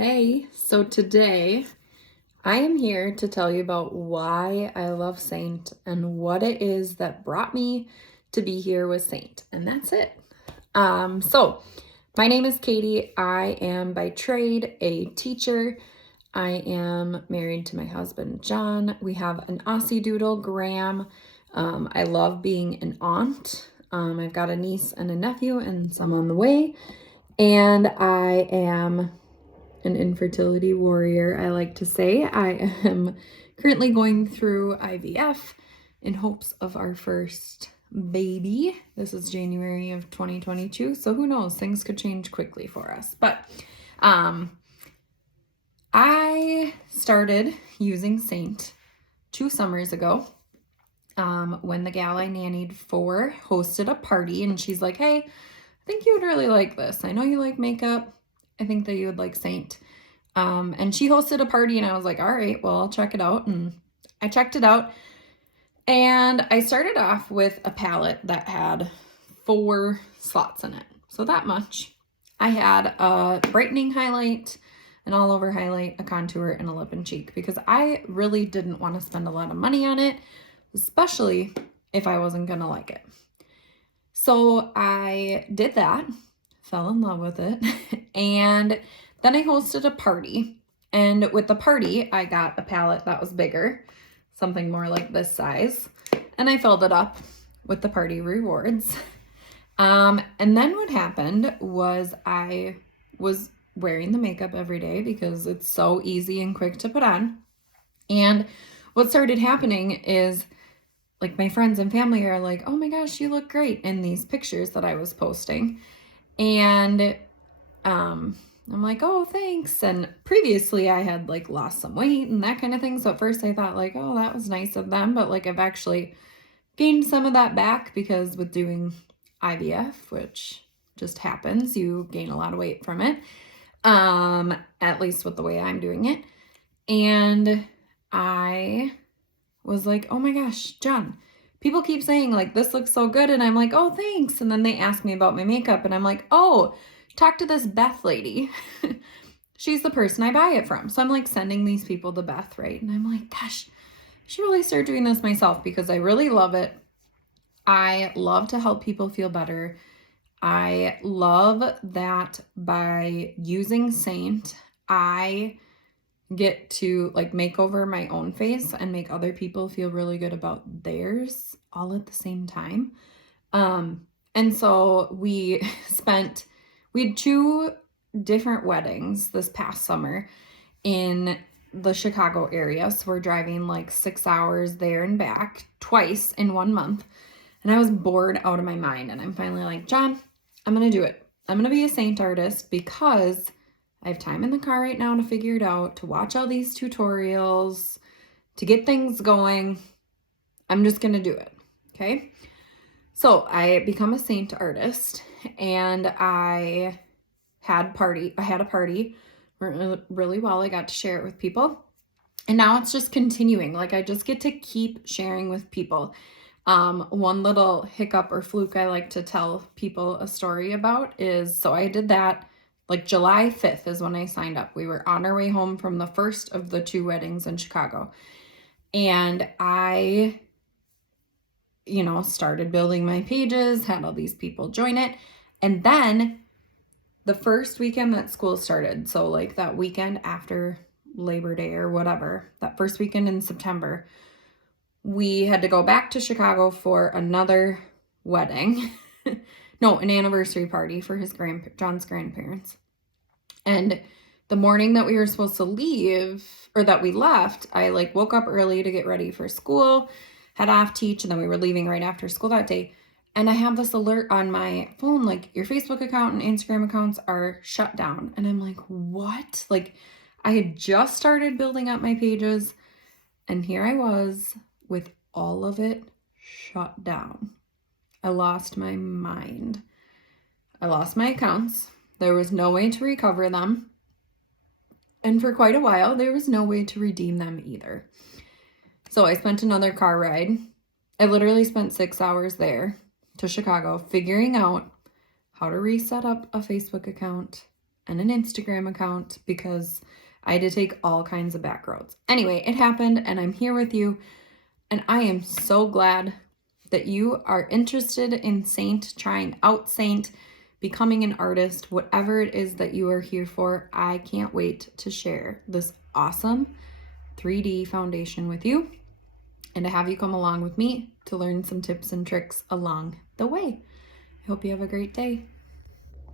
Hey, so today I am here to tell you about why I love Saint and what it is that brought me to be here with Saint. And that's it. So my name is Katie. I am by trade a teacher. I am married to my husband, John. We have an Aussie Doodle, Graham. I love being an aunt. I've got a niece and a nephew and some on the way. And I am an infertility warrior, I like to say. I am currently going through IVF in hopes of our first baby. This is January of 2022, so who knows? Things could change quickly for us. But I started using Saint 2 summers ago when the gal I nannied for hosted a party, and she's like, hey, I think you would really like this. I know you like makeup. I think that you would like Saint. And she hosted a party and I was like, all right, well, I'll check it out. And I checked it out. And I started off with a palette that had 4 slots in it. So that much. I had a brightening highlight, an all over highlight, a contour, and a lip and cheek because I really didn't want to spend a lot of money on it, especially if I wasn't going to like it. So I did that, fell in love with it, and then I hosted a party. And with the party, I got a palette that was bigger, something more like this size, and I filled it up with the party rewards. And then what happened was I was wearing the makeup every day because it's so easy and quick to put on. And what started happening is like my friends and family are like, oh my gosh, you look great in these pictures that I was posting. And I'm like, oh, thanks. And previously I had like lost some weight and that kind of thing. So at first I thought like, oh, that was nice of them. But like I've actually gained some of that back because with doing IVF, which just happens, you gain a lot of weight from it. At least with the way I'm doing it. And I was like, oh my gosh, John, people keep saying like, this looks so good. And I'm like, oh, thanks. And then they ask me about my makeup and I'm like, oh, talk to this Beth lady. She's the person I buy it from. So I'm like sending these people to Beth, right? And I'm like, gosh, I should really start doing this myself because I really love it. I love to help people feel better. I love that by using Saint, I get to like make over my own face and make other people feel really good about theirs all at the same time. And so we had 2 different weddings this past summer in the Chicago area. So we're driving like 6 hours there and back twice in 1 month. And I was bored out of my mind. And I'm finally like, John, I'm going to do it. I'm going to be a Saint artist because I have time in the car right now to figure it out, to watch all these tutorials, to get things going. I'm just going to do it. Okay. So I become a Saint artist and I had a party really well. I got to share it with people. And now it's just continuing. Like I just get to keep sharing with people. One little hiccup or fluke I like to tell people a story about is, so I did that like July 5th is when I signed up. We were on our way home from the first of the 2 weddings in Chicago. And I, started building my pages, had all these people join it. And then the first weekend that school started, so like that weekend after Labor Day or whatever, that first weekend in September, we had to go back to Chicago for another wedding. No, an anniversary party for John's grandparents. And the morning that we were supposed to leave, or that we left, I like woke up early to get ready for school, had off teach, and then we were leaving right after school that day. And I have this alert on my phone, like your Facebook account and Instagram accounts are shut down. And I'm like, what? Like I had just started building up my pages and here I was with all of it shut down. I lost my mind. I lost my accounts. There was no way to recover them. And for quite a while, there was no way to redeem them either. So I spent another car ride. I literally spent 6 hours there to Chicago figuring out how to reset up a Facebook account and an Instagram account because I had to take all kinds of back roads. Anyway, it happened and I'm here with you. And I am so glad that you are interested in Seint, trying out Seint, becoming an artist, whatever it is that you are here for. I can't wait to share this awesome 3D foundation with you and to have you come along with me to learn some tips and tricks along the way. I hope you have a great day.